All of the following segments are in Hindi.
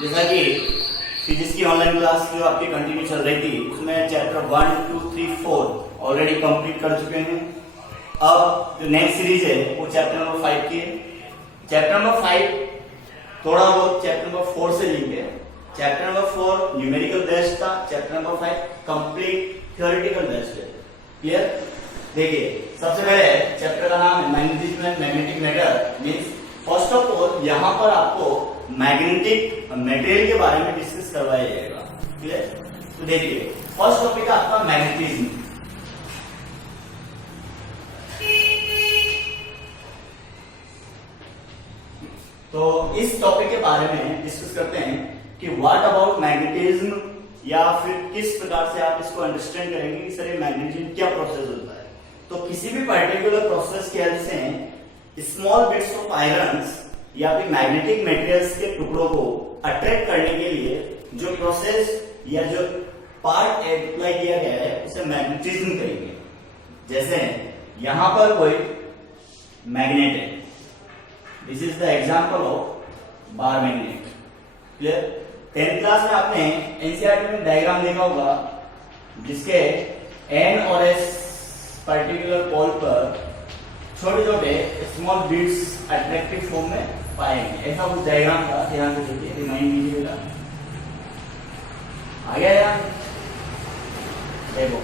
जैसा कि फिजिक्स की ऑनलाइन क्लास जो आपकी कंटिन्यू चल रही थी उसमें चैप्टर 1, 2, 3, 4 ऑलरेडी कंप्लीट कर चुके हैं। अब जो नेक्स्ट सीरीज है वो चैप्टर नंबर 5 की है। चैप्टर नंबर 5 थोड़ा बहुत चैप्टर नंबर 4 से लिंक है। चैप्टर नंबर 4 न्यूमेरिकल बेस्ड था, chapter number 5 complete theoretical based है। क्लियर? देखिए सबसे पहले चैप्टर का नाम है magnetism and magnetic matter. Means first of all यहाँ पर आपको मैग्नेटिक मटेरियल के बारे में डिस्कस करवाया जाएगा। क्लियर? तो देखिए फर्स्ट टॉपिक है आपका मैग्नेटिज्म। तो इस टॉपिक के बारे में डिस्कस करते हैं कि व्हाट अबाउट मैग्नेटिज्म, या फिर किस प्रकार से आप इसको अंडरस्टैंड करेंगे कि सर ये मैग्नेटिज्म क्या प्रोसेस होता है। तो किसी भी पर्टिकुलर प्रोसेस की हेल्प से स्मॉल बिट्स ऑफ आयरन्स या फिर मैग्नेटिक मटेरियल्स के टुकड़ों को अट्रैक्ट करने के लिए जो प्रोसेस या जो पार्ट अप्लाई किया गया है उसे मैग्नेटिज्म कहेंगे। जैसे यहां पर कोई मैग्नेट है, this is the example of bar magnet. Clear? 10th class में आपने एनसीईआरटी में डायग्राम देखा होगा जिसके एन और एस पर्टिकुलर पोल पर छोटे छोटे स्मॉल बीड्स अट्रैक्टिव फॉर्म में पाएंगे। ऐसा कुछ डायग्राम था, ध्यान से देखिए, रिमाइंड कीजिएगा। आ गया यार? देखो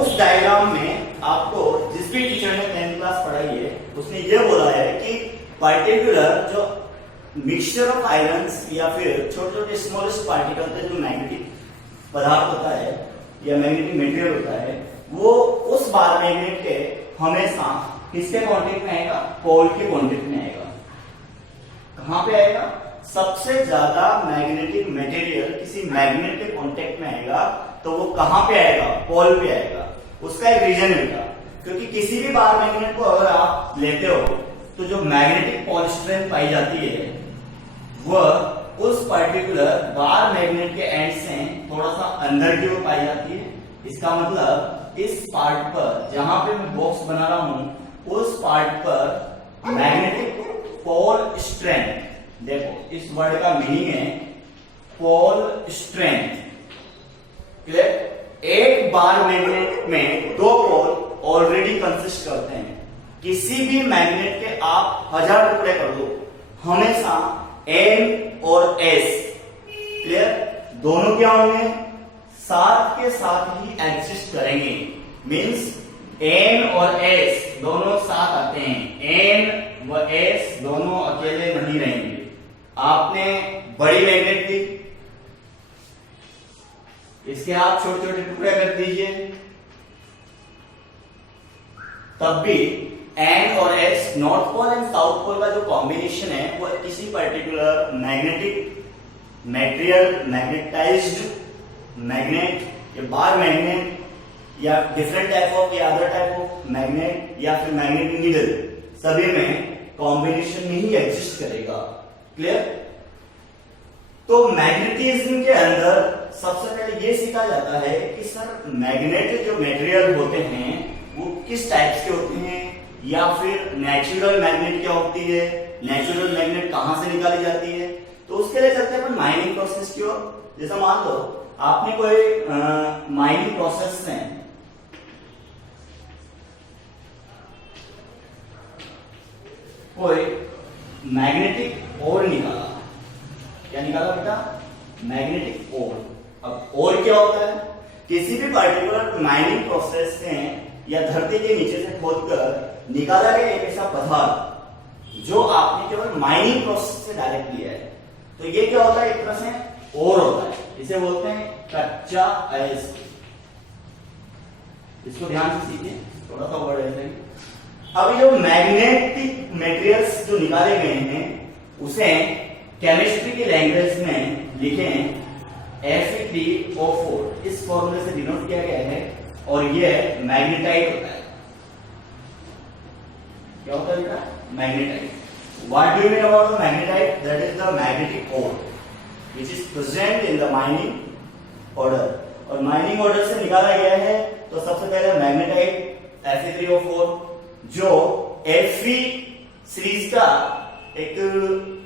उस डायग्राम में आपको जिस भी टीचर ने 10th क्लास पढ़ाई है उसने ये बोला है कि पर्टिकुलर जो मिक्सचर ऑफ आयरन्स या फिर छोटे छोटे स्मॉलेस्ट पार्टिकल थे जो मैग्नेटिक पदार्थ होता है या मैग्नेटिक मटेरियल होता है, वो उस बार मैग्नेट के हमेशा किसके कांटेक्ट में आएगा? पोल के कांटेक्ट में आएगा। कहां पे आएगा? सबसे ज्यादा मैग्नेटिक मटेरियल किसी मैग्नेट के कांटेक्ट में आएगा तो वो कहां पे आएगा? पोल पे आएगा। उसका एक रीजन होगा, क्योंकि किसी भी बार मैग्नेट को अगर आप लेते हो तो जो मैग्नेटिक पोल स्ट्रेंथ पाई जाती है वह उस पर्टिकुलर बार मैग्नेट के एंड से थोड़ा सा अंदर की ओर पाई जाती है। इसका मतलब इस पार्ट पर जहां पे मैं बॉक्स बना रहा हूं उस पार्ट पर मैग्नेटिक पोल स्ट्रेंथ, देखो इस वर्ड का मीनिंग है पोल स्ट्रेंथ। क्लियर? एक बार मैग्नेट में दो पोल ऑलरेडी कंसिस्ट करते हैं। किसी भी मैग्नेट के आप 1000 टुकड़े कर दो, हमेशा एन और एस, क्लियर, दोनों क्या होंगे? साथ के साथ ही एग्जिस्ट करेंगे। मींस एन और एस दोनों साथ आते हैं, एन व एस दोनों अकेले नहीं रहेंगे। आपने बड़ी मैग्नेट दी, इसके आप छोटे छोटे टुकड़े कर दीजिए, तब भी एन और S, north pole and south pole का जो कॉम्बिनेशन है वो किसी particular magnetic material, magnetized magnet या बार मैग्नेट या डिफरेंट टाइप ऑफ या अदर टाइप ऑफ मैग्नेट या फिर मैग्नेटिक नीडल, सभी में कॉम्बिनेशन में ही एग्जिस्ट करेगा। क्लियर? तो मैग्नेटिज्म के अंदर सबसे पहले ये सीखा जाता है कि सर मैग्नेट जो मटेरियल होते हैं वो किस टाइप्स के होते हैं, या फिर नेचुरल मैग्नेट क्या होती है, नेचुरल मैग्नेट कहां से निकाली जाती है। तो उसके लिए चलते हैं माइनिंग प्रोसेस की ओर। जैसा मान लो आपने कोई माइनिंग प्रोसेस से कोई मैग्नेटिक ओर निकाला। क्या निकाला बेटा? मैग्नेटिक ओर। अब ओर क्या होता है? किसी भी पर्टिकुलर माइनिंग प्रोसेस से या धरती के नीचे से खोदकर निकाला गया एक ऐसा पदार्थ जो आपने केवल माइनिंग प्रोसेस से डायरेक्ट लिया है, तो ये क्या होता है? एक तरह से ओर होता है। इसे बोलते हैं कच्चा अयस्क। इसको ध्यान से सीखिए, थोड़ा सा वर्ड ऐसे। अब जो मैग्नेटिक मटेरियल्स जो निकाले गए हैं उसे केमिस्ट्री की लैंग्वेज में लिखें Fe3O4, इस फॉर्मूले से डिनोट किया गया है, और यह मैग्नेटाइट होता है। क्या होता है बेटा? Magnetite. What do you mean about the magnetite? That is the magnetic ore which is present in the mining order। और माइनिंग ऑर्डर से निकाला गया है तो सबसे पहले मैग्नेटाइट Fe3O4 जो Fe सीरीज का एक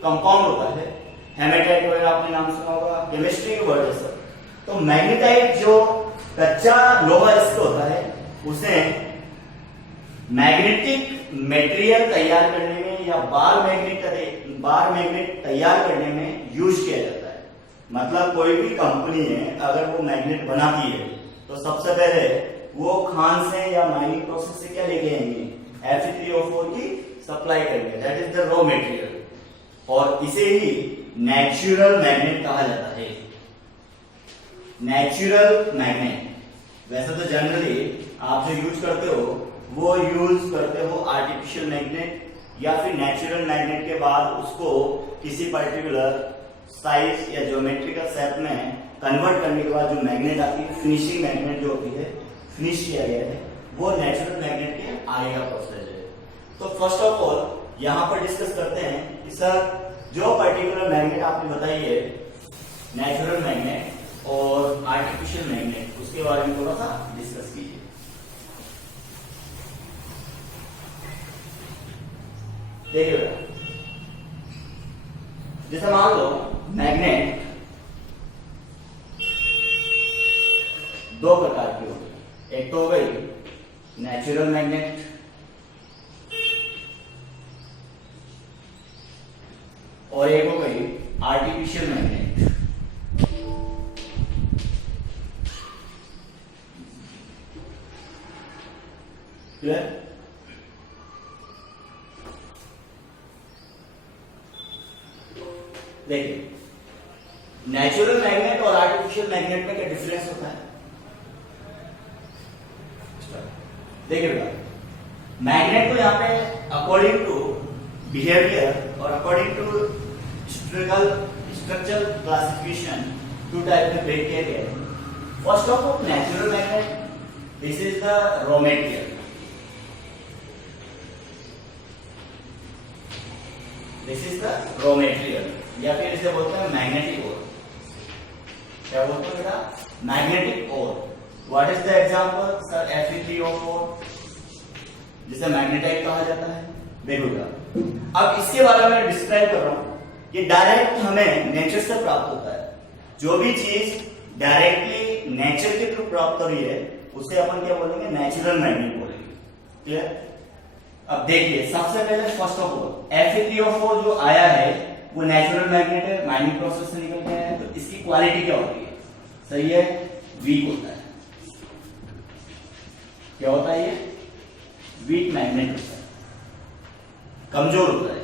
कंपाउंड होता है, हेमेटाइट वगैरह आपने नाम सुना होगा, केमिस्ट्री के वर्ड है सर। तो मैग्नेटाइट जो कच्चा लोहा इसको होता है, उसे मैग्नेटिक मटेरियल तैयार करने में या बार मैग्नेट तैयार करने में यूज किया जाता है। मतलब कोई भी कंपनी है अगर वो मैग्नेट बनाती है तो सबसे पहले वो खान से या माइनिंग प्रोसेस से क्या लेके आएंगे, Fe3O4 की सप्लाई करेंगे, that is the raw material, और इसे ही नेचुरल मैग्नेट कहा जाता है। नेचुरल मैग्नेट, वैसे तो जनरली आप जो यूज करते हो वो यूज करते हो आर्टिफिशियल मैग्नेट या फिर नेचुरल मैग्नेट के बाद उसको किसी पर्टिकुलर साइज या ज्योमेट्रिकल शेप में कन्वर्ट करने के बाद जो मैग्नेट आती है, फिनिशिंग मैग्नेट जो होती है, फिनिश किया गया है, वो नेचुरल मैग्नेट के आगे का प्रोसेस है। तो फर्स्ट ऑफ ऑल यहाँ पर डिस्कस करते हैं कि सर जो पर्टिकुलर मैग्नेट आपने बताई है, नेचुरल मैग्नेट और आर्टिफिशियल मैग्नेट, उसके बारे में थोड़ा सा डिस्कस कीजिए। देखिए बेटा, जैसे मान लो मैग्नेट दो प्रकार की होगी, एक तो हो गई नेचुरल मैग्नेट और एक हो गई आर्टिफिशियल मैग्नेट। क्लियर? देखिए, नेचुरल मैग्नेट और आर्टिफिशियल मैग्नेट में क्या डिफरेंस होता है? देखिए बेटा, मैग्नेट को यहाँ पे अकॉर्डिंग टू बिहेवियर और according to structural classification two type में ब्रेक किया गया है। First of all natural magnet, this is the raw material, this is the raw material, या फिर इसे बोलते हैं मैग्नेटिक ओर। क्या बोलते हैं बेटा? Magnetic ore. What is the example sir? Fe3O4, जिसे मैग्नेटाइट कहा जाता है। देखो बेटा, अब इसके बारे में डिस्क्राइब कर रहा हूं, ये डायरेक्ट हमें नेचर से प्राप्त होता है। जो भी चीज डायरेक्टली नेचर के थ्रू प्राप्त हो रही है उसे अपन क्या बोलेंगे? नेचुरल मैग्नेट बोलेंगे। क्लियर? अब देखिए, सबसे पहले फर्स्ट ऑफ ऑल Fe3O4 जो आया है वो नेचुरल मैग्नेट है, माइनिंग प्रोसेस से निकल के आया है, तो इसकी क्वालिटी क्या होती है? सही है, वीक होता है। क्या होता है? ये वीक मैग्नेट होता है, कमजोर होता है।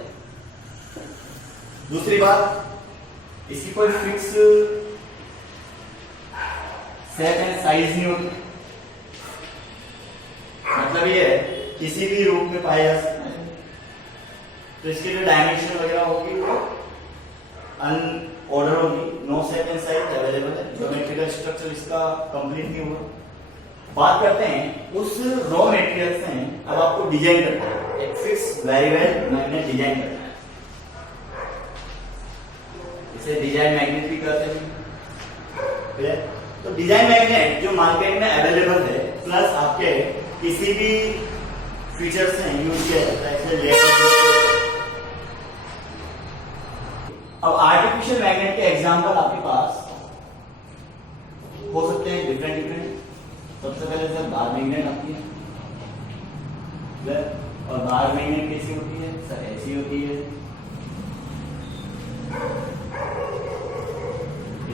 दूसरी बात, इसकी कोई फिक्स शेप एंड साइज नहीं होती, मतलब ये किसी भी रूप में पाया जा सकता है। तो इसकी जो डायमेंशन वगैरह होगी वो अनऑर्डर होगी, no shape and size available है, ज्योमेट्रिकल स्ट्रक्चर इसका कंप्लीट नहीं होगा। बात करते हैं उस रॉ मटेरियल से अब आपको डिजाइन करना है, एक फिक्स वेरिएबल मैग्नेट डिजाइन करना है, इसे डिजाइन मैग्नेट भी कहते हैं। तो डिजाइन मैग्नेट जो मार्केट में अवेलेबल है, प्लस आपके किसी भी फीचर से यूज किया जाता है। अब आर्टिफिशियल मैग्नेट के एग्जांपल आपके पास हो सकते हैं डिफरेंट। सबसे पहले सर बार मैग्नेट आती है, और बार मैग्नेट कैसी होती है सर? ऐसी होती है।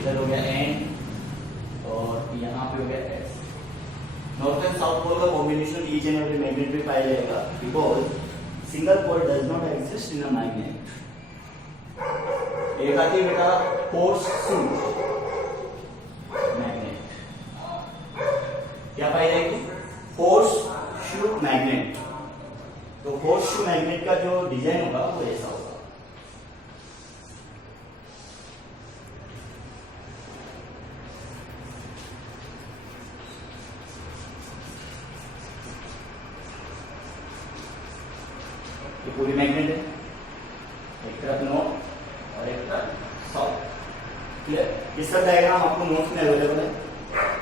इधर हो गया एंड और यहाँ पे हो गया S. North and south pole का combination each and every magnet में पाया जाएगा, because single pole does not exist in a magnet. एक आती है बेटा होर्सशू मैग्नेट, क्या पाई जाएगी? Horseshoe magnet. तो होर्सशू मैग्नेट का जो डिजाइन होगा वो ऐसा होगा। ये पूरी मैग्नेट है, एक तरफ नॉर्थ और एक तरफ साउथ। क्लियर? इसका डायग्राम आपको नोट्स में अवेलेबल है।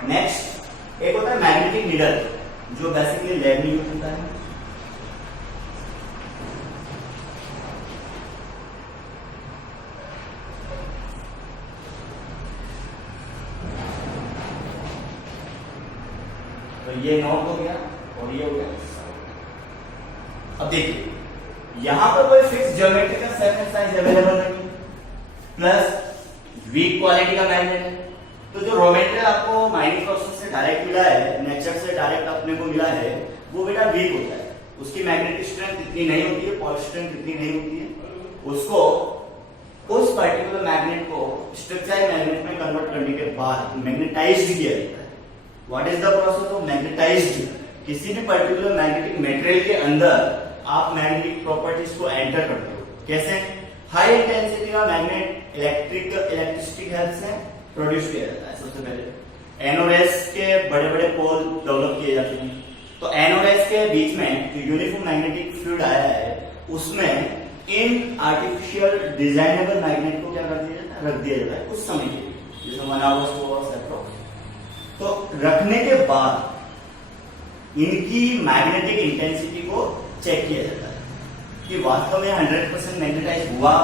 नेक्स्ट एक होता है मैग्नेटिक नीडल, जो बेसिकली लैब में यूज होता है। तो ये नॉर्थ हो गया और ये हो गया साउथ। अब देखिए यहां पर कोई fix geometrical shape and size available नहीं है, प्लस वीक क्वालिटी का मैग्नेट है। तो जो रॉ मेटेरियल आपको माइनिंग प्रोसेस से डायरेक्ट मिला है, नेचर से डायरेक्ट अपने को मिला है, वो बेटा वीक होता है, उसकी मैग्नेटिक स्ट्रेंथ इतनी नहीं होती है, पॉल स्ट्रेंथ इतनी नहीं होती है। उसको उस पर्टिकुलर मैग्नेट को स्ट्रक्चर मैग्नेट में कन्वर्ट करने के बाद मैग्नेटाइज्ड किया जाता है। What is the process of magnetised? किसी भी पर्टिकुलर मैग्नेटिक मटेरियल के अंदर आप मैग्नेटिक प्रॉपर्टीज को एंटर करते हो। कैसे? हाई इंटेंसिटी का मैग्नेट इलेक्ट्रिसिटी हेल्प से प्रोड्यूस किया जाता है। सबसे पहले एनोरेस के बड़े बड़े पोल डेवलप किए जाते हैं। तो एनोरेस के बीच में जो यूनिफॉर्म मैग्नेटिक फ्लूइड आया है, उसमें इन आर्टिफिशियल डिजाइनेबल मैग्नेट को क्या कर दिया जाता है? रख दिया जाता है कुछ समय के लिए, जैसे 1 आवर्स 2 आवर्स अप्रोक्स। तो रखने के बाद इनकी मैग्नेटिक इंटेंसिटी को चेक किया जाता है कि वास्तव में 100% मैग्नेटाइज हुआ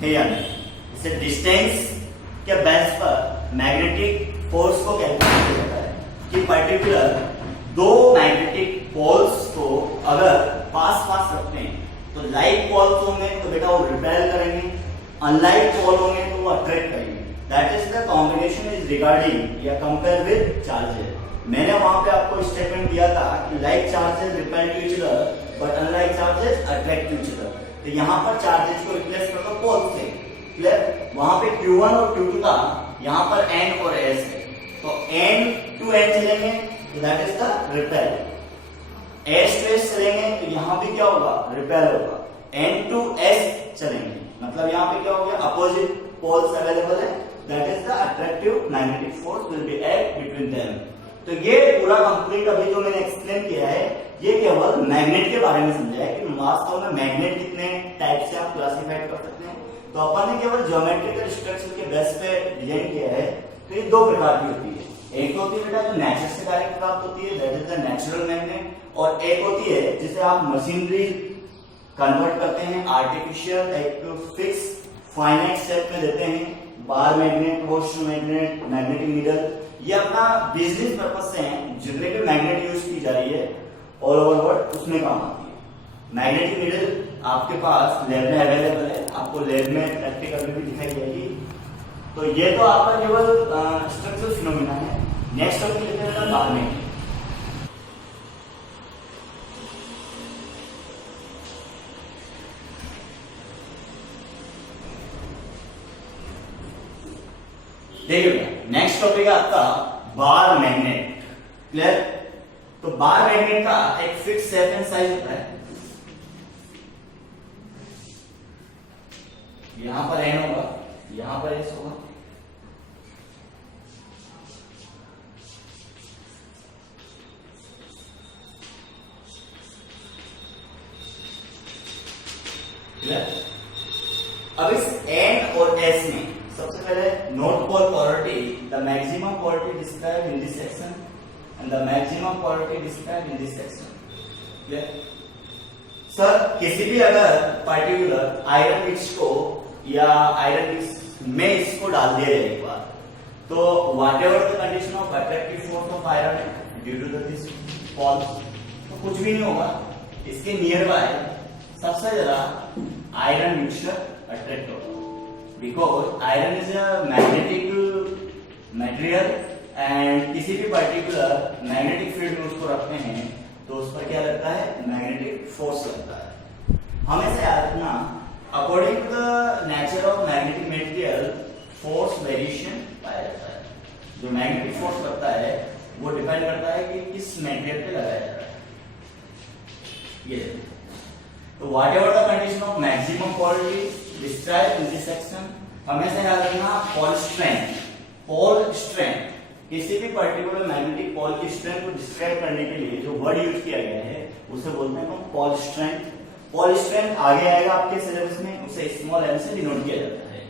है या नहीं। इसे डिस्टेंस के बेस पर मैग्नेटिक फोर्स को कैलकुलेट किया जाता है कि पर्टिकुलर दो मैग्नेटिक पोल्स को अगर पास पास रखते हैं तो लाइक पोल्स होंगे तो बेटा वो रिपेल करेंगे, अनलाइक पोल होंगे तो वो अट्रैक्ट करेंगे। That is the combination is regarding या कंपेयर विद चार्जेस। मैंने वहां पे आपको स्टेटमेंट दिया था कि like charges repel to each other but unlike charges attract to each other. तो यहाँ पर चार्जेस को रिप्लेस कर दो पोल से। क्लियर? वहां पे Q1 और Q2 था, यहाँ पर N और S है, तो N to N चलेंगे तो that is the repel. S to S चलेंगे तो यहाँ पे क्या होगा? रिपेल होगा। N to S चलेंगे मतलब यहाँ पे क्या हो गया? अपोजिट पोल्स अवेलेबल है, that is the attractive magnetic force will be act between them. तो ये पूरा कंप्लीट अभी जो मैंने एक्सप्लेन किया है, ये केवल मैग्नेट के बारे में समझाया कि वास्तव में मैग्नेट कितने टाइप से आप क्लासिफाइड कर सकते हैं। तो अपन ने केवल ज्योमेट्रिकल स्ट्रक्चर के बेस पे डिजाइन किया है। तो ये दो प्रकार की होती है, एक होती है बेटा जो नेचर से डायरेक्ट प्राप्त होती है, that is the natural magnet, और एक होती है जिसे आप मशीनरी कन्वर्ट करते हैं, आर्टिफिशियल एक फिक्स फाइनाइट शेप में देते हैं, bar magnet, horse magnet, magnetic needle. ये अपना बिजनेस पर्पज से जितने भी मैग्नेट यूज की जा रही है ऑल ओवर वर्ल्ड उसमें काम आती है। मैग्नेटिक नीडल आपके पास लैब में अवेलेबल है, आपको लैब में प्रैक्टिकल में भी दिखाई देगी। तो ये तो आपका केवल स्ट्रक्चरल फिनोमिना है। नेक्स्ट टॉपिक लेते हैं बार मैग्नेट। देखिए नेक्स्ट टॉपिक है आपका बार मैग्नेट। क्लियर? तो बार मैग्नेट का एक फिक्स शेप एंड साइज होता है। यहां पर N होगा, यहां पर S होगा। अब इस N और S में सबसे पहले note pole polarity, the maximum polarity described in this section and the maximum polarity described in this section. Clear? Sir किसी भी अगर पर्टिकुलर आयरन मिक्स को या आयरन मिक्स में इसको डाल दिया जाए एक बार, तो whatever the condition of attractive force of iron due to this pole, तो कुछ भी नहीं होगा। इसके नियर बाय सबसे ज्यादा आयरन मिक्सचर अट्रैक्ट होगा, because iron is a magnetic material and किसी भी पर्टिकुलर मैग्नेटिक फील्ड में उसको रखते हैं तो उस पर क्या लगता है? मैग्नेटिक फोर्स लगता है। हमेशा याद रखना, according to the nature of magnetic material force variation पाया जाता है। जो मैग्नेटिक फोर्स लगता है वो डिपेंड करता है कि किस मटेरियल पे लगाया जा रहा है। ये तो whatever the condition of maximum polarity describe in this section, हमेशा याद रखना पोल स्ट्रेंथ। पोल स्ट्रेंथ किसी भी पर्टिकुलर मैग्नेटिक पोल की स्ट्रेंथ को डिस्क्राइब करने के लिए जो वर्ड यूज किया गया है उसे बोलते हैं पोल स्ट्रेंथ। पोल स्ट्रेंथ आगे आएगा आपके सिलेबस में, उसे स्मॉल m से डिनोट किया जाता है।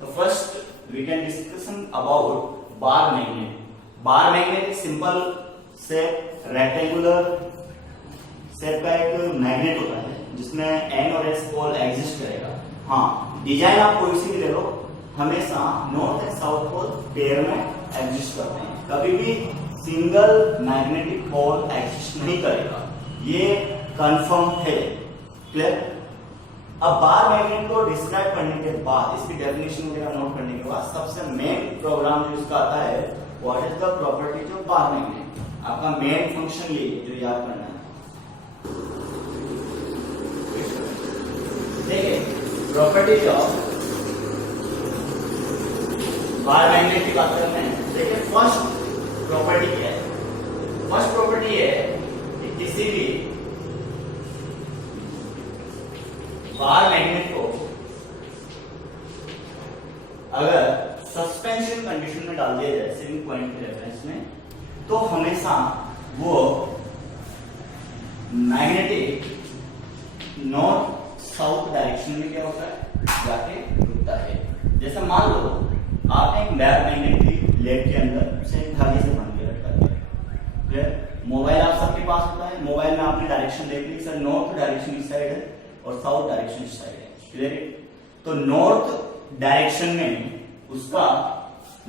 तो first we can discussion about bar magnet. Bar magnet एक सिंपल से रेक्टेंगुलर शेप का एक मैग्नेट होता है जिसमें N और S पोल एग्जिस्ट करेगा। हाँ, डिजाइन आप कोई सी भी ले लो, हमेशा north and south pole pair में एग्जिस्ट करते हैं। कभी भी सिंगल मैग्नेटिक पोल एग्जिस्ट नहीं करेगा, ये कंफर्म है। क्लियर? अब बार मैग्नेट को डिस्क्राइब करने के बाद, इसकी डेफिनेशन वगैरह नोट करने के बाद, सबसे मेन प्रोग्राम जो इसका आता है, what is the properties of bar magnet. आपका मेन फंक्शन ये जो याद करना है। देखिए, प्रॉपर्टीज ऑफ बार मैग्नेट की बात करते हैं। देखिए, फर्स्ट प्रॉपर्टी क्या है? फर्स्ट प्रॉपर्टी है कि किसी भी बार मैग्नेट को अगर सस्पेंशन कंडीशन में डाल दिया जाए सेविंग पॉइंट के रेफरेंस में, तो हमेशा वो मैग्नेटिक नॉर्थ साउथ डायरेक्शन में क्या होता है, जाके रुकता है। जैसे मान लो आपने एक मैग्नेट ली लेग के अंदर, उसे एक धागे से बांध के लटका दिया। मोबाइल आप सबके पास होता है, मोबाइल में आपने डायरेक्शन देख ली, सर नॉर्थ डायरेक्शन इस साइड है और साउथ डायरेक्शन इस साइड है। क्लियर? तो नॉर्थ डायरेक्शन में उसका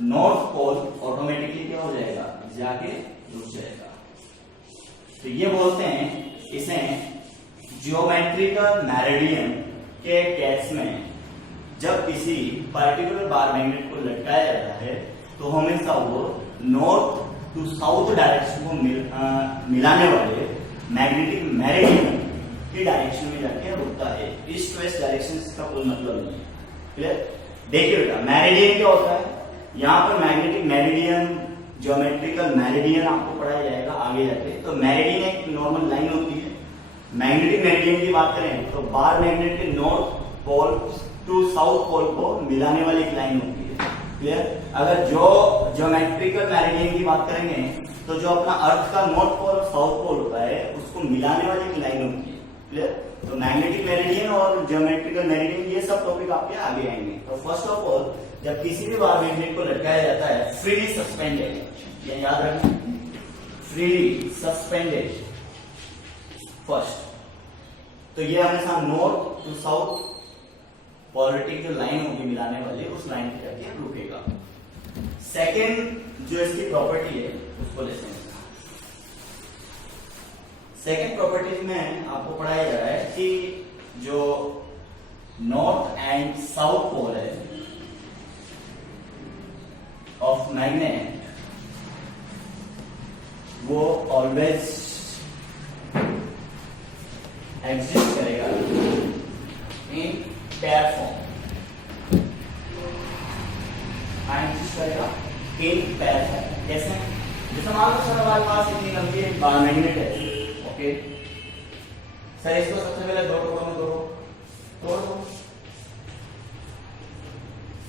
नॉर्थ पोल ऑटोमेटिकली क्या हो जाएगा, जाके रुक जाएगा। तो ये बोलते हैं, इसे जियोमेट्रिकल मेरिडियन के केस में जब किसी पर्टिकुलर बार मैग्नेट को लटकाया जाता है तो हमेशा वो नॉर्थ टू साउथ डायरेक्शन को मिलाने वाले मैग्नेटिक मेरिडियन की डायरेक्शन में जाके रुकता है। ईस्ट वेस्ट डायरेक्शन का कोई मतलब नहीं है। क्लियर? देखिए बेटा, मेरिडियन क्या होता है, यहाँ पर मैग्नेटिक मेरिडियन, ज्योमेट्रिकल मेरिडियन आपको पढ़ाया जाएगा आगे जाके। तो मेरिडियन एक नॉर्मल लाइन होती है। मैग्नेटिक मेरिडियन की बात करें तो बार मैग्नेट के north pole to south pole को मिलाने वाली एक लाइन होती है। क्लियर? अगर जो ज्योमेट्रिकल मेरिडियन की बात करेंगे तो जो अपना अर्थ का नॉर्थ पोल और साउथ पोल होता है उसको मिलाने वाली एक लाइन होती है। क्लियर? तो मैग्नेटिक मेरिडियन और ज्योमेट्रिकल मेरिडियन ये सब टॉपिक आपके आगे आएंगे। तो फर्स्ट ऑफ ऑल, जब किसी भी बार मैग्नेट को लटकाया जाता है फ्रीली सस्पेंडेड, ये याद रखना, फ्रीली सस्पेंडेड फर्स्ट, तो ये हमेशा नॉर्थ टू साउथ पॉलिटिक जो लाइन होगी मिलाने वाली, उस लाइन पे जाके रुकेगा। सेकेंड जो इसकी प्रॉपर्टी है उसको लेते हैं। सेकेंड प्रॉपर्टीज में आपको पढ़ाया जा रहा है कि जो नॉर्थ एंड साउथ पोल है ऑफ मैग्नेट, वो ऑलवेज एग्जिस्ट करेगा इन पेयर फॉर्म। एग्जिस्ट करेगा इन पेयर फॉर्म। कैसे? जैसे मान लो सर हमारे पास इतनी लंबी एक बार मैग्नेट है। ओके सर, इसको सबसे पहले दो टुकड़ों में तोड़ दो।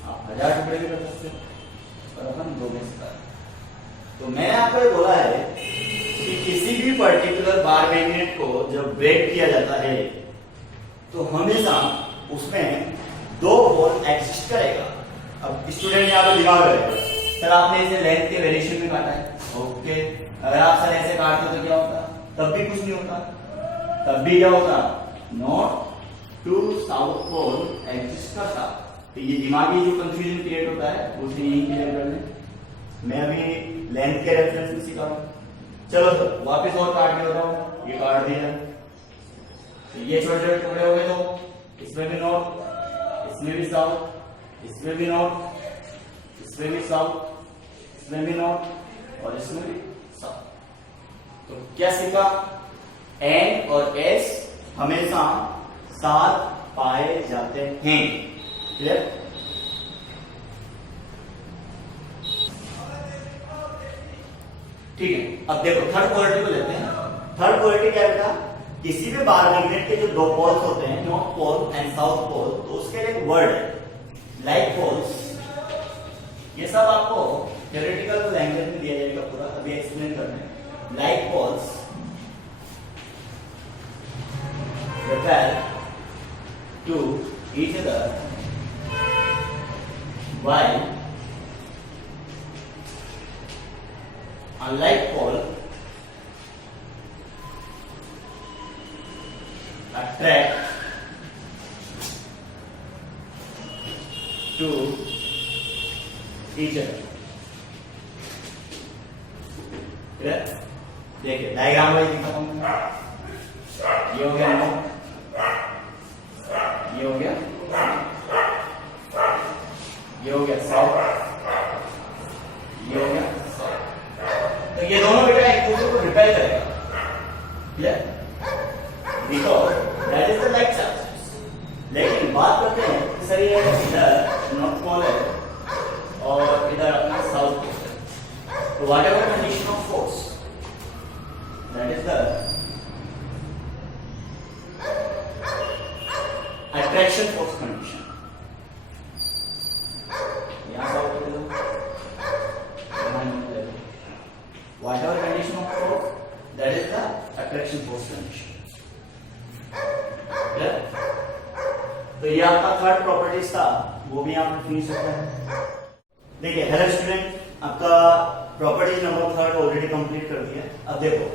आप 1000 टुकड़े भी कर सकते हो, और अपन 2 में से। तो मैंने आपको ये बोला है कि किसी भी पर्टिकुलर बार मैग्नेट को जब ब्रेक किया जाता है तो हमेशा उसमें 2 पोल एग्जिस्ट करेगा। अब स्टूडेंट यहाँ पर दिमाग रहेगा, सर आपने इसे लेंथ के वेरिएशन में काटा है। ओके, अगर आप सर ऐसे काटते तो क्या होता, तब भी कुछ नहीं होता, तब भी क्या होता, north to south pole exist करता। तो ये दिमागी जो कंफ्यूजन क्रिएट होता है उसे यही क्लियर कर लें। मैं अभी लेंथ के रेफरेंस में सिखा रहा हूं। चलो तो वापस और काट के बताओ, ये काट दिया, तो ये छोटे छोटे टुकड़े हो गए। तो इसमें भी नॉर्थ, इसमें भी साउथ, इसमें भी नॉर्थ, इसमें भी साउथ, इसमें भी नॉर्थ और इसमें भी साउथ। तो क्या सीखा? एन और एस हमेशा साथ पाए जाते हैं। क्लियर? ठीक है, अब देखो थर्ड क्वालिटी को लेते हैं। थर्ड क्वालिटी क्या बेटा? किसी भी बार मैग्नेट के जो 2 पोल्स होते हैं, north pole and south pole, तो उसके लिए एक वर्ड है लाइक पोल्स। ये सब आपको थ्योरेटिकल लैंग्वेज में दिया जाएगा, पूरा अभी एक्सप्लेन करना है। Like poles refer to each other while unlike pole attract to each other। देखिए डायग्राम वाइज दिखाता हूं। ये हो गया नोट, ये हो गया, ये हो गया साउथ, ये हो गया साउथ। तो ये दोनों बेटा एक दूसरे को रिपेल करेगा, clear? Because that is the like charges. लेकिन बात करते हैं कि सर ये इधर नॉर्थ पोल है और इधर अपना साउथ पोल है, तो whatever condition of force that is the attraction force condition. यहां south pole whatever condition of force that is the attraction force condition। तो ये आपका थर्ड प्रॉपर्टीज था, वो भी आप फिनिश होता है। देखिए हेलो स्टूडेंट, आपका properties number third already complete कर दिया। अब देखो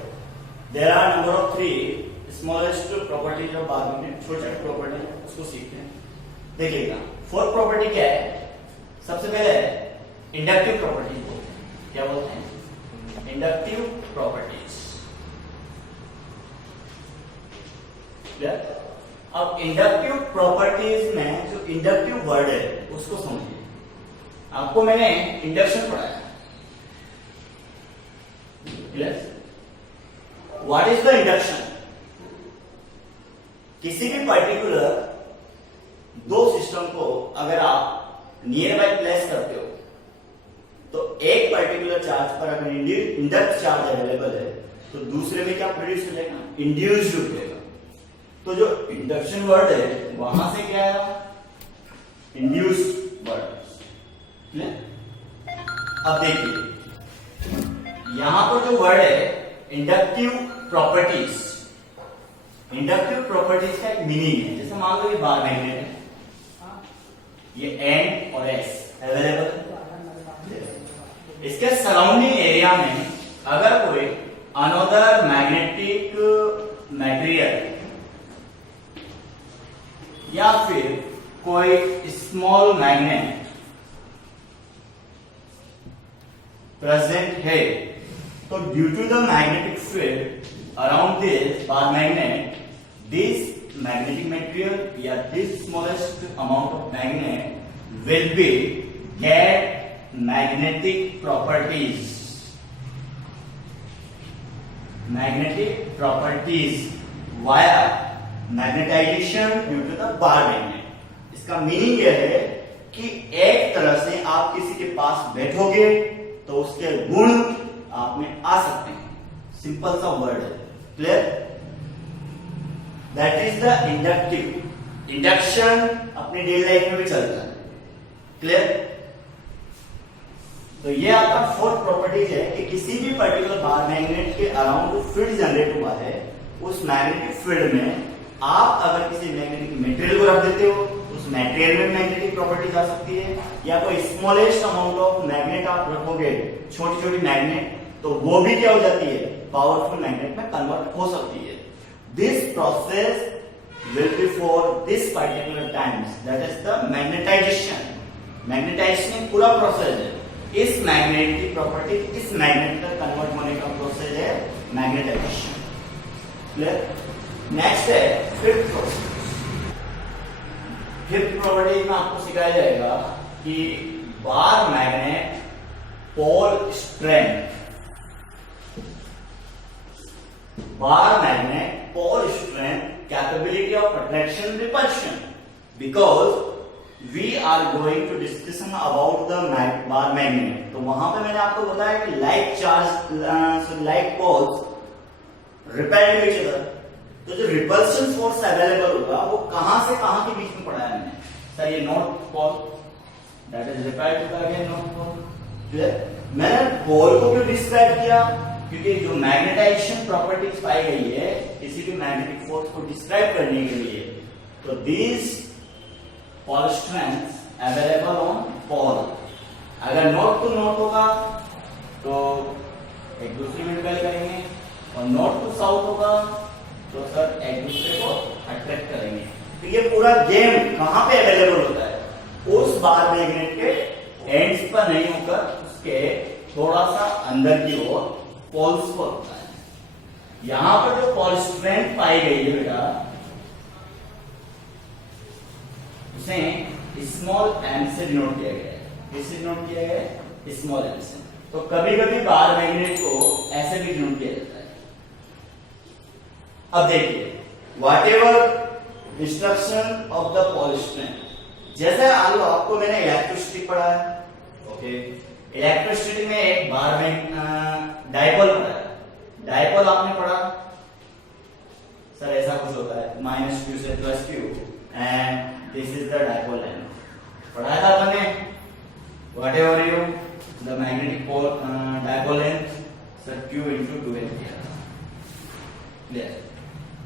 there are number of 3 smallest properties of बाद में छोटे छोटे प्रॉपर्टी उसको सीखते हैं। देखिएगा फोर्थ प्रॉपर्टी क्या है, सबसे पहले इंडक्टिव प्रॉपर्टीज बोलते हैं। क्या बोलते हैं? Inductive properties. अब इंडक्टिव प्रॉपर्टीज में जो इंडक्टिव वर्ड है उसको समझिए। आपको मैंने इंडक्शन पढ़ाया, व्हाट इज द इंडक्शन? किसी भी पर्टिकुलर दो सिस्टम को अगर आप नियर बाय प्लेस करते हो तो एक पर्टिकुलर चार्ज पर अगर इंडक्ट चार्ज अवेलेबल है तो दूसरे में क्या प्रोड्यूस हो जाएगा? इंड्यूस्ड हो जाएगा। तो जो इंडक्शन वर्ड है वहां से क्या है? Induced word. अब देखिए यहां पर जो वर्ड है इंडक्टिव प्रॉपर्टीज, इंडक्टिव प्रॉपर्टीज का एक मीनिंग है। जैसे मान लो ये बार मैग्नेट है, ये एन और एस अवेलेबल है, इसके सराउंडिंग एरिया में अगर कोई अनदर मैग्नेटिक मटेरियल या फिर कोई स्मॉल मैग्नेट प्रेजेंट है तो due to the magnetic field around this bar magnet, this magnetic material या this smallest amount of magnet will be get magnetic properties, magnetic properties via magnetization due to the bar magnet। इसका मीनिंग यह है कि एक तरह से आप किसी के पास बैठोगे तो उसके गुण आप में आ सकते हैं। सिंपल सा वर्ड है, clear? That is the inductive. Induction अपनी डेली लाइफ में भी चलता है, क्लियर? तो ये आपका फोर्थ प्रॉपर्टीज है कि किसी भी पर्टिकुलर बार मैग्नेट के अराउंड जो फील्ड जनरेट हुआ है उस मैग्नेटिक फील्ड में आप अगर किसी मैग्नेटिक मटेरियल को रख देते हो उस मटेरियल में मैग्नेटिक प्रॉपर्टीज आ सकती है, या कोई स्मॉलेस्ट अमाउंट ऑफ मैग्नेट आप रखोगे, छोटी छोटी मैग्नेट, तो वो भी क्या हो जाती है? पावरफुल मैग्नेट में कन्वर्ट हो सकती है। This process will be for this particular times, that is the magnetization. Magnetization पूरा प्रोसेस है। इस मैग्नेट की प्रॉपर्टी इस मैग्नेट तक कन्वर्ट होने का प्रोसेस है मैग्नेटाइजेशन, क्लियर? नेक्स्ट है फिफ्थ प्रोसेस। फिफ्थ प्रॉपर्टी में आपको सिखाया जाएगा कि bar magnet pole strength, bar magnet pole strength, capability of attraction, repulsion. Because we are going to discussion about the bar magnet। तो वहां पे मैंने आपको बताया कि like charge like poles repel each other, तो जो रिपल्शन फोर्स अवेलेबल होगा वो कहां से कहां के बीच में पढ़ाया मैंने? सर ये north pole that is repelled to the north pole, clear? मैंने पोल को भी डिस्क्राइब किया क्योंकि जो मैग्नेटाइजेशन प्रॉपर्टीज पाई गई है किसी भी मैग्नेटिक फोर्स को डिस्क्राइब करने के लिए, तो this pole strength available on pole. अगर नॉर्थ टू नॉर्थ होगा तो एक दूसरे में रिपेल करेंगे, और नॉर्थ टू साउथ होगा तो सर एक दूसरे को अट्रैक्ट करेंगे। तो ये पूरा गेम कहां पे अवेलेबल होता है? उस बार मैग्नेट के एंड्स पर नहीं होकर उसके थोड़ा सा अंदर की ओर पोल्स पर होता है। यहां पर जो पोल स्ट्रेंथ पाई गई है बेटा, उसे स्मॉल m से डिनोट किया गया है। किससे डिनोट किया गया है? स्मॉल m से। तो कभी कभी बार मैग्नेट को ऐसे भी डिनोट किया जाता है। अब देखिए, whatever instruction of the pole strength, जैसे आपको मैंने इलेक्ट्रिसिटी पढ़ा है, ओके, इलेक्ट्रिसिटी में एक बार में डायपोल पढ़ा है। डायपोल आपने पढ़ा सर, ऐसा कुछ होता है -q से +q and this is the dipole line. पढ़ाया था आपने, whatever you the magnetic pole dipole length sir q into 2l क्लियर।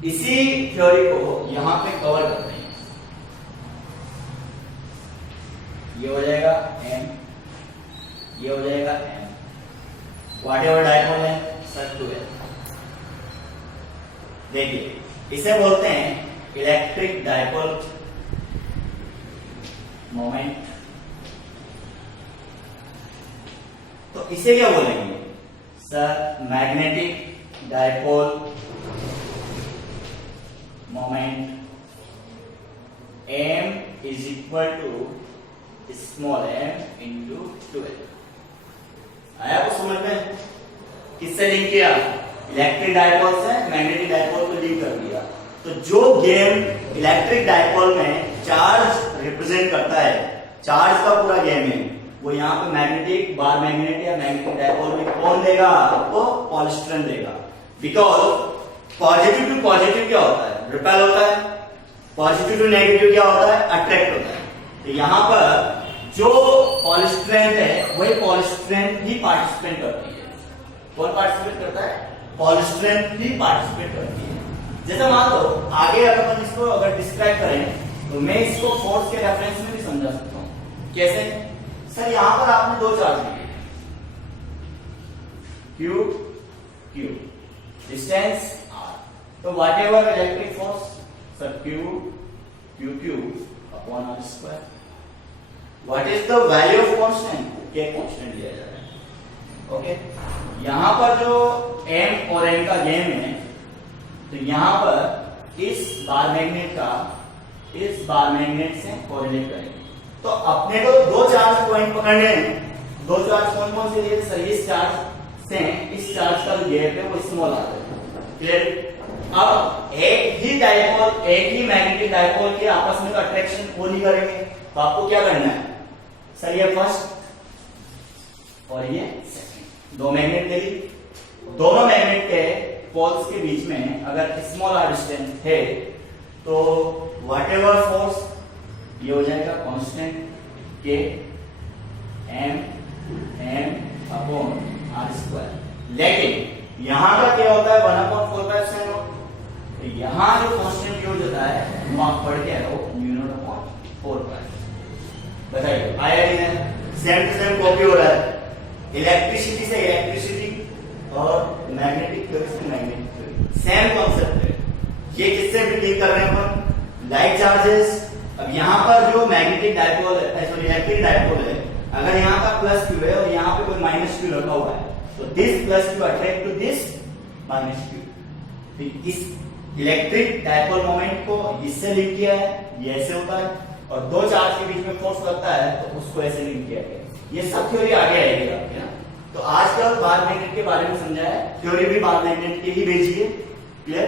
इसी थ्योरी को यहां पे कवर करते हैं। ये हो जाएगा m, ये हो जाएगा m, व्हाट एवर डायपोल है सर 2l। देखिए, इसे बोलते हैं इलेक्ट्रिक डायपोल मोमेंट। तो इसे क्या बोलेंगे sir? Magnetic dipole moment m is equal to small m into 2l। आया आपको समझ में? किससे लिंक किया? इलेक्ट्रिक डायपोल से मैग्नेटिक डायपोल को लिंक कर दिया। तो जो गेम इलेक्ट्रिक डायपोल में चार्ज रिप्रेजेंट करता है, चार्ज का पूरा गेम है, वो यहाँ पे मैग्नेटिक बार मैग्नेट या मैग्नेटिक डायपोल में कौन देगा? आपको पोल स्ट्रेंथ देगा। बिकॉज पॉजिटिव टू पॉजिटिव क्या होता है? रिपेल होता है। पॉजिटिव टू नेगेटिव क्या होता है? अट्रैक्ट होता है। तो यहाँ पर जो पोल स्ट्रेंथ है वही पोल स्ट्रेंथ ही पार्टिसिपेट करती है। कौन पार्टिसिपेट करता है? पोल स्ट्रेंथ ही पार्टिसिपेट करती है। जैसे मान लो आगे अगर अपन इसको अगर डिस्क्राइब करें तो मैं इसको फोर्स के रेफरेंस में भी समझा सकता हूं। कैसे सर? यहां पर आपने दो चार्ज लिए, Q Q, डिस्टेंस R। तो what ever electric force sir Q upon R square. What is the value of constant? K constant दिया जा रहा है। ओके, यहां पर जो M और N का गेम है, तो यहां पर इस बार मैग्नेट से कोरिलेट करेंगे। तो अपने को दो चार्ज पॉइंट पकड़ने हैं। दो चार्ज कौन से लिए सर? इस चार्ज से इस चार्ज का जो गैप है वो स्मॉल आता है। क्लियर? अब एक ही डायपोल, एक ही मैग्नेटिक डायपोल के आपस में अट्रैक्शन वो नहीं करेंगे। तो आपको क्या करना है सर? ये फर्स्ट और ये सेकंड, दो मैग्नेट ले ली। दोनों मैग्नेट के पोल्स के बीच में अगर स्मॉल r डिस्टेंस है तो व्हाट एवर फोर्स, ये हो जाएगा constant K m upon R square. लेकिन यहां का क्या होता है? 1/4 तो यहां जो कांस्टेंट हो जाता है वो आप पढ़ के आए हो μ0/4। बताइए आया नहीं? सेम टू सेम कॉपी हो रहा है। इलेक्ट्रिसिटी से इलेक्ट्रिसिटी और मैग्नेटिक थ्योरी से मैग्नेटिक थ्योरी, सेम कॉन्सेप्ट है। ये किससे लिंक कर रहे हैं अपन? Like charges. अब यहाँ पर जो मैग्नेटिक डायपोल है, सॉरी इलेक्ट्रिक डायपोल है, अगर यहाँ का +q है और यहाँ पे कोई -q लगा हुआ है, तो this +q attract to this -q। इस इलेक्ट्रिक डायपोल मोमेंट को इससे लिंक किया है, ये ऐसे होता है, और दो चार्ज के बीच में फोर्स लगता है तो उसको ऐसे लिंक किया गया। ये सब थ्योरी आगे आएगी आपके ना। तो आज कल बार मैग्नेट के बारे में समझा है, थ्योरी भी बार मैग्नेट की ही भेजी है। क्लियर?